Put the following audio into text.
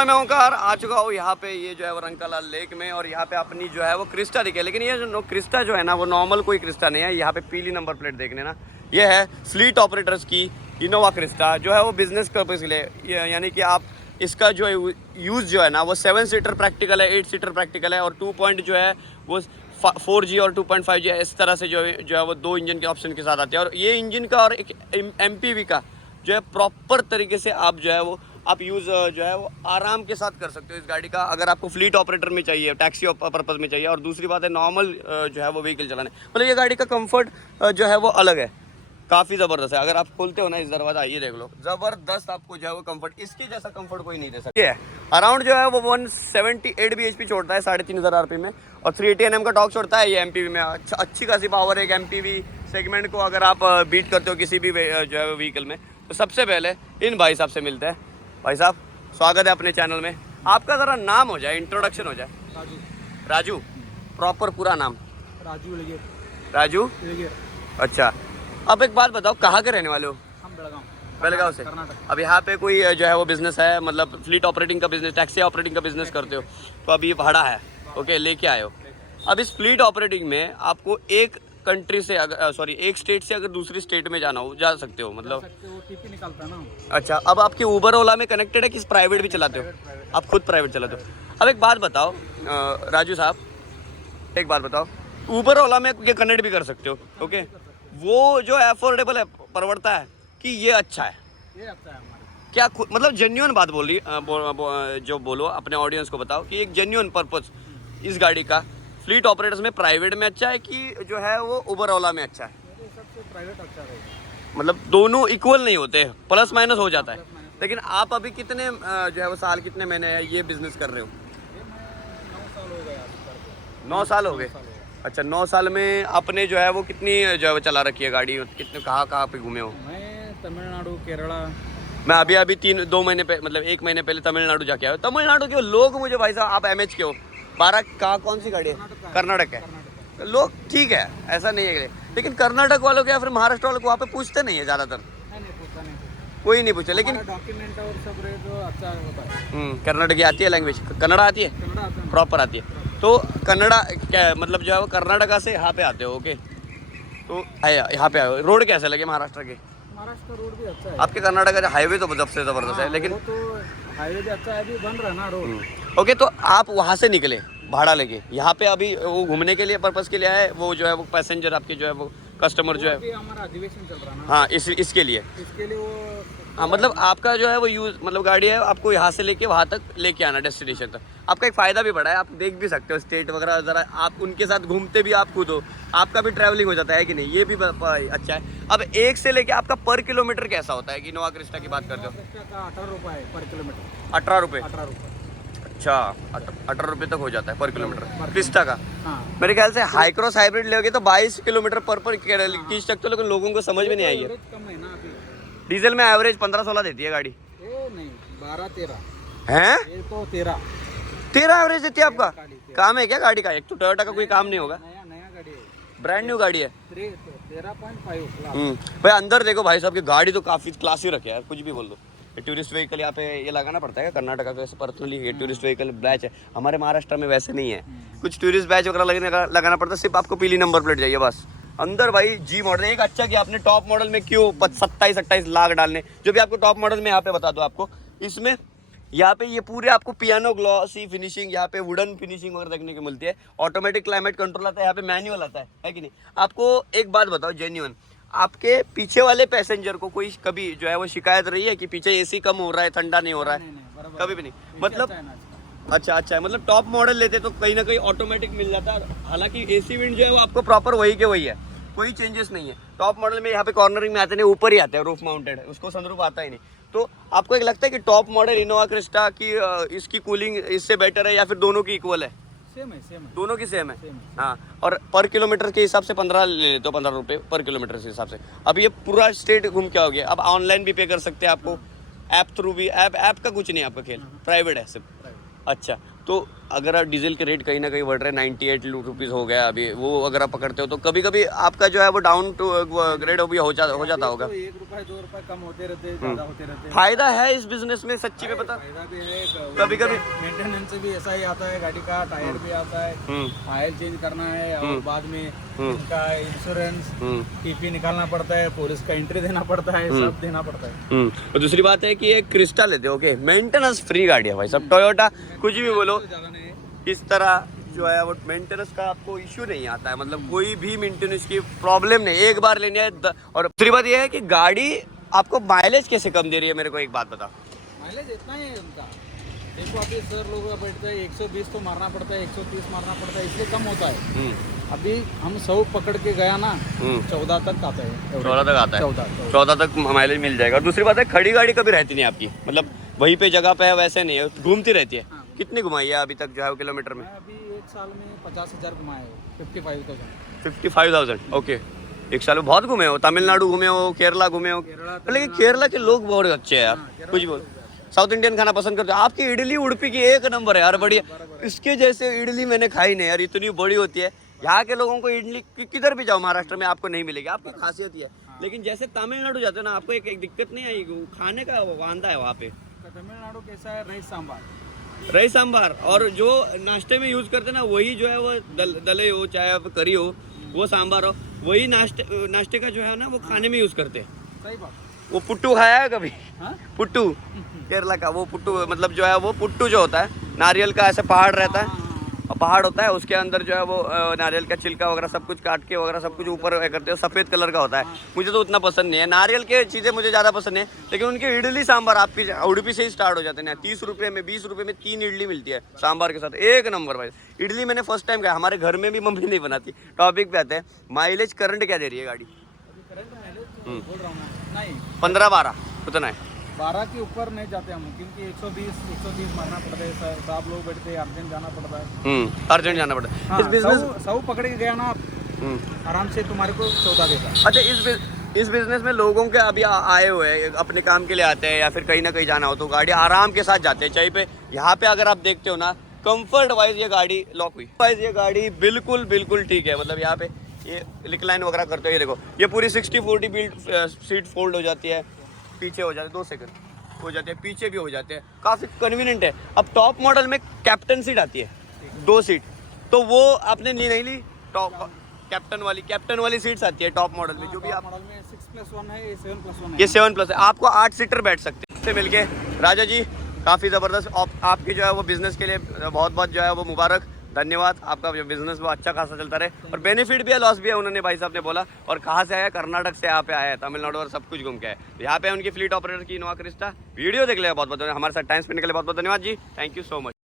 भाई मैं ओंकार आ चुका हूँ यहाँ पे, ये जो है वो रंकालाल लेक में, और यहाँ पे अपनी जो है वो क्रिस्टा दिखे। लेकिन ये जो क्रिस्टा जो है ना वो नॉर्मल कोई क्रिस्टा नहीं है। यहाँ पे पीली नंबर प्लेट देखने ना, ये है फ्लीट ऑपरेटर्स की इनोवा क्रिस्टा, जो है वो बिजनेस पर्पज के लिए, यानी कि आप इसका जो है यूज़ जो है ना वो 7 सीटर प्रैक्टिकल है, 8 सीटर प्रैक्टिकल है, और 2 पॉइंट जो है वो 4G और 2.5G इस तरह से जो है वो 2 इंजन के ऑप्शन के साथ आते हैं। और ये इंजन का और एक MPV का जो है प्रॉपर तरीके से आप जो है वो आप यूज़ जो है वो आराम के साथ कर सकते हो इस गाड़ी का, अगर आपको फ्लीट ऑपरेटर में चाहिए, टैक्सी पर्पज़ में चाहिए। और दूसरी बात है नॉर्मल जो है वो व्हीकल चलाने, मतलब ये गाड़ी का कंफर्ट जो है वो अलग है, काफ़ी ज़बरदस्त है। अगर आप खोलते हो ना इस दरवाज़ा, ये देख लो, ज़बरदस्त आपको जो है वो कंफर्ट, इसके जैसा कंफर्ट कोई नहीं दे सकता है। अराउंड जो है वो 178 bhp छोड़ता है 3500 RPM में, और 380 Nm का टॉर्क छोड़ता है ये MPV में। अच्छी खासी पावर है एक MPV सेगमेंट को अगर आप बीट करते हो किसी भी जो है व्हीकल में। तो सबसे पहले इन भाई साहब से मिलते हैं। भाई साहब स्वागत है अपने चैनल में, आपका ज़रा नाम हो जाए, इंट्रोडक्शन हो जाए। राजू। राजू, प्रॉपर पूरा नाम? राजू लगे। राजू लगे। अच्छा, अब एक बात बताओ, कहाँ के रहने वाले हो? हम बेलगांव से। कर्नाटक। अब यहाँ पे कोई जो है वो बिजनेस है, मतलब फ्लीट ऑपरेटिंग का बिजनेस, टैक्सी ऑपरेटिंग का बिजनेस करते हो, तो अभी भाड़ा है, ओके, लेके आए हो। अब इस फ्लीट ऑपरेटिंग में आपको एक कंट्री से अगर एक स्टेट से अगर दूसरी स्टेट में जाना हो, जा सकते हो, मतलब वो टीपी निकालता है ना। अच्छा, अब आपकी उबर ओला में कनेक्टेड है कि प्राइवेट भी चलाते हो? आप खुद प्राइवेट चलाते हो। अब एक बात बताओ राजू साहब, एक बात बताओ, उबर ओला में ये कनेक्ट भी कर सकते हो, ओके, वो जो अफोर्डेबल है, परवड़ता है कि ये अच्छा है? ये अच्छा है हमारे। क्या मतलब जेन्युइन बात बोली जो बोलो अपने ऑडियंस को बताओ कि एक जेन्युइन पर्पस इस गाड़ी का फ्लीट ऑपरेटर्स में प्राइवेट में अच्छा है कि जो है वो उबर ओला में अच्छा है? मेरे हिसाब से प्राइवेट अच्छा रहेगा। मतलब दोनों इक्वल नहीं होते, प्लस माइनस हो जाता है। लेकिन आप अभी कितने जो है वो साल, कितने महीने ये बिजनेस कर रहे हो? ये मैं 9 साल हो गया। 9 साल हो गए। अच्छा, 9 साल में आपने जो है वो कितनी जो है वो चला रखी है गाड़ी, कितने कहाँ पे घूमे हो? मैं तमिलनाडु, केरला। मैं अभी 2 महीने पे, मतलब 1 महीने पहले तमिलनाडु जाके आया हूँ। तमिलनाडु के लोग मुझे, भाई साहब आप MH के हो, 12 का कौन सी गाड़ी है? कर्नाटक है। तो लोग ठीक है, ऐसा नहीं है, लेकिन कर्नाटक वालों के या फिर महाराष्ट्र वालों को वहाँ पे पूछते नहीं है ज़्यादातर? नहीं पूछता नहीं। कोई नहीं पूछे, लेकिन डॉक्यूमेंट और सब रेट जो अच्छा होता है। कर्नाटक की आती है लैंग्वेज, कन्नड़ा आती है, कन्नड़ा आता है। प्रॉपर आती है। तो कन्नड़ा क्या मतलब जो है वो कर्नाटका से यहाँ पे आते हो, ओके, तो यहाँ पे आए हो। रोड कैसे लगे महाराष्ट्र के? महाराष्ट्र रोड भी अच्छा है। आपके कर्नाटक का हाईवे तो सबसे ज़बरदस्त है, लेकिन वो तो हाईवे भी अच्छा है, अभी बन रहा है ना रोड। ओके, तो आप वहाँ से निकले भाड़ा लेके यहाँ पे, अभी वो घूमने के लिए पर्पस के लिए आए, वो जो है वो पैसेंजर आपके जो है वो कस्टमर जो है, अभी हमारा अधिवेशन चल रहा है ना। हाँ, इसके लिए वो हाँ, मतलब आपका जो है वो यूज़, मतलब गाड़ी है आपको यहाँ से लेके वहाँ तक लेके आना, डेस्टिनेशन तक। आपका एक फ़ायदा भी बड़ा है, आप देख भी सकते हो स्टेट वगैरह, ज़रा आप उनके साथ घूमते भी आप खुद हो, आपका भी ट्रैवलिंग हो जाता है कि नहीं, ये भी अच्छा है। अब एक से लेके आपका पर किलोमीटर कैसा होता है कि इनोवा क्रिस्टा की बात करते हो? 18 रुपये है पर किलोमीटर। 18 रुपये? 18 रुपये। अच्छा, 18 रुपये तक हो जाता है पर किलोमीटर क्रिस्टा का। हाँ। मेरे ख्याल से हाई क्रॉस हाइब्रिड लोगे तो 22 किलोमीटर पर खींच सकते हो, लेकिन लोगों को समझ में नहीं आई है। कम है ना अभी। डीजल में एवरेज 15-16 देती है गाड़ी। ये नहीं, 12-13 हैं? ये तो 13 एवरेज देती है आपका? काम है क्या गाड़ी का? एक तो टोयोटा का कोई काम नहीं होगा, नया गाड़ी है, ब्रांड न्यू गाड़ी है। 13.5 भाई अंदर देखो भाई साहब की गाड़ी तो काफी क्लासी रखे है, कुछ भी बोल दो। टूरिस्ट व्हीकल यहाँ पे ये लगाना पड़ता है कर्नाटका का, पर्सनली ये टूरिस्ट व्हीकल बैच है, हमारे महाराष्ट्र में वैसे नहीं है, कुछ टूरिस्ट बैच वगैरह लगाना पड़ता है, सिर्फ आपको पीली नंबर प्लेट चाहिए बस। अंदर भाई जी मॉडल एक अच्छा कि आपने टॉप मॉडल में क्यों 27-28 लाख डालने, जो भी आपको टॉप मॉडल में यहाँ पे बता दो आपको, इसमें यहाँ पे ये पूरे आपको पियानो ग्लॉसी फिनिशिंग, यहाँ पे वुडन फिनिशिंग वगैरह देखने को मिलती है। ऑटोमेटिक क्लाइमेट कंट्रोल आता है, यहाँ पे मैनुअल आता है कि नहीं? आपको एक बात बताओ जेन्युइन, आपके पीछे वाले पैसेंजर को कोई कभी जो है वो शिकायत रही है कि पीछे AC कम हो रहा है, ठंडा नहीं हो रहा है? कभी भी नहीं, मतलब अच्छा है, मतलब टॉप मॉडल लेते तो कहीं ना कहीं ऑटोमेटिक मिल जाता है, हालांकि AC विंड जो है वो आपको प्रॉपर वही के वही है, कोई चेंजेस नहीं है। टॉप मॉडल में यहाँ पे कॉर्नरिंग में आते नहीं, ऊपर ही आते हैं, रूफ माउंटेड है, उसको सनरूफ आता ही नहीं। तो आपको एक लगता है कि टॉप मॉडल इनोवा क्रिस्टा की इसकी कूलिंग इससे बेटर है या फिर दोनों की इक्वल है? सेम है। दोनों की सेम है। हाँ, और पर किलोमीटर के हिसाब से 15 ले लेते हो, 15 रुपये पर किलोमीटर के हिसाब से। अब ये पूरा स्टेट घूम के आओगे, अब ऑनलाइन भी पे कर सकते हैं आपको, ऐप थ्रू भी, ऐप का कुछ नहीं है आपका खेल, प्राइवेट है सिर्फ। अच्छा, तो अगर आप डीजल के रेट कहीं ना कहीं बढ़ रहे हैं, 98 रुपीज़ हो गया अभी, वो अगर आप पकड़ते हो तो कभी कभी आपका जो है वो डाउन टू ग्रेड भी हो जाता होगा। तो 1 रुपए 2 रुपए कम होते रहते हैं, ज्यादा होते रहते हैं। फायदा है इस बिजनेस में सच्ची में, पता फायदा भी है, कभी-कभी मेंटेनेंस भी ऐसा ही आता है, गाड़ी का टायर भी आता है, ऑयल चेंज करना है और बाद में इनका इंश्योरेंस, टीपी निकालना पड़ता है, पुलिस का एंट्री देना पड़ता है, सब देना पड़ता है। और दूसरी बात है कि एक क्रिस्टा लेते हो, ओके, मेंटेनेंस फ्री गाड़ी है भाई, सब टोयोटा कुछ भी बोलो, ज्यादा नहीं है। इस तरह जो है वो मेंटेनेंस का आपको इश्यू नहीं आता है, मतलब कोई भी मेंटेनेंस की प्रॉब्लम नहीं, एक बार लेने है। और दूसरी बात ये है कि गाड़ी आपको माइलेज कैसे कम दे रही है, मेरे को एक बात बता। माइलेज इतना ही है उनका, देखो अभी सर लोग बैठते हैं 120 तो मारना पड़ता है, 130 मारना पड़ता है, इसलिए कम होता है। अभी हम 100 पकड़ के गया ना, 14 तक आता है, 14 तक आता है, 14 तक माइलेज मिल जाएगा। और दूसरी बात है खड़ी गाड़ी कभी रहती नहीं आपकी, मतलब वहीं पे जगह पे है वैसे नहीं है, घूमती रहती है। कितनी घुमाई है अभी तक जो है किलोमीटर में? मैं अभी 1 साल में 50,000 घुमाए, 55,000। 55,000 ओके, एक साल में बहुत घूमे हो, तमिलनाडु घूमे हो, केरला घूमे हो। लेकिन केरला के लोग बहुत अच्छे हैं यार, कुछ बोल, साउथ इंडियन खाना पसंद करते हो। आपकी इडली उडुपी की एक नंबर है यार, बढ़िया। इसके जैसे इडली मैंने खाई नहीं यार, इतनी बड़ी होती है। यहाँ के लोगों को इडली किधर भी जाओ महाराष्ट्र में आपको नहीं मिलेगी, आपकी खासियत है। लेकिन जैसे तमिलनाडु जाते हो ना, आपको एक दिक्कत नहीं आएगी, खाने का वांदा है वहाँ पे। तमिलनाडु कैसा है, राइस सांबार, रही सांबार, और जो नाश्ते में यूज करते हैं ना वही जो है वो दले हो चाहे आप करी हो, वो सांबार हो, वही नाश्ते का जो है ना वो खाने में यूज करते हैं। सही बात। वो पुट्टू खाया है कभी? हाँ? पुट्टू केरला का वो पुट्टू, मतलब जो है वो पुट्टू जो होता है, नारियल का ऐसे पहाड़ रहता है, और पहाड़ होता है उसके अंदर जो है वो नारियल का छिलका वगैरह सब कुछ काट के वगैरह सब कुछ ऊपर करते हो, सफ़ेद कलर का होता है। मुझे तो उतना पसंद नहीं है, नारियल के चीज़ें मुझे ज़्यादा पसंद है। लेकिन उनकी इडली सांभर आपकी उडुपी से ही स्टार्ट हो जाते हैं। 30 रुपये में 20 रुपये में 3 इडली मिलती है सांभर के साथ, एक नंबर भाई। इडली मैंने फर्स्ट टाइम खाया, हमारे घर में भी मम्मी नहीं बनाती। टॉपिक पे आते हैं, माइलेज करंट क्या दे रही है गाड़ी? करंट माइलेज बोल रहा हूँ मैं, नहीं 15-12 उतना है, 12 के ऊपर नहीं जाते हम, क्योंकि 120 मारना पड़ता है, साहब लोग बैठते हैं, अर्जेंट जाना पड़ता है। अर्जेंट जाना पड़ता है। हाँ, इस बिजनेस 100 पकड़ के गया ना आप, आराम से तुम्हारे को 14 देगा। अच्छा, इस बिजनेस में लोगों के अभी आए हुए हैं, अपने काम के लिए आते हैं या फिर कहीं ना कहीं जाना हो तो गाड़ी आराम के साथ जाते हैं। चाहे पे यहाँ पे अगर आप देखते हो ना, कंफर्ट वाइज ये गाड़ी लॉक हुई, वाइज ये गाड़ी बिल्कुल बिल्कुल ठीक है। मतलब यहाँ पे ये रिक्लाइन वगैरह करते हो, ये देखो ये पूरी 60-40 बिल्ड सीट फोल्ड हो जाती है, पीछे हो जाती है, 2 सेकंड हो जाते हैं, पीछे भी हो जाते हैं, काफ़ी कन्वीनियंट है। अब टॉप मॉडल में कैप्टन सीट आती है, 2 सीट, तो वो आपने नहीं ली टॉप कैप्टन वाली सीट्स आती है टॉप मॉडल में, जो भी आप मॉडल में 6+1 है, ये 7+1 है। ये 7+ है, आपको 8 सीटर बैठ सकते हैं। इससे मिलके राजा जी काफ़ी ज़बरदस्त, आपकी जो है वो बिज़नेस के लिए बहुत बहुत जो है वो मुबारक, धन्यवाद। आपका जो बिज़नेस वो अच्छा खासा चलता रहे, और बेनिफिट भी है लॉस भी है, उन्होंने भाई साहब ने बोला। और कहाँ से आया? कर्नाटक से यहाँ पे आया है, तमिलनाडु और सब कुछ घूम के आए। तो यहाँ पे उनकी फ्लीट ऑपरेटर की इनोवा क्रिस्टा। वीडियो देख लिया बहुत बहुत, हमारे साथ टाइम स्पेंड के लिए बहुत बहुत धन्यवाद जी, थैंक यू सो मच।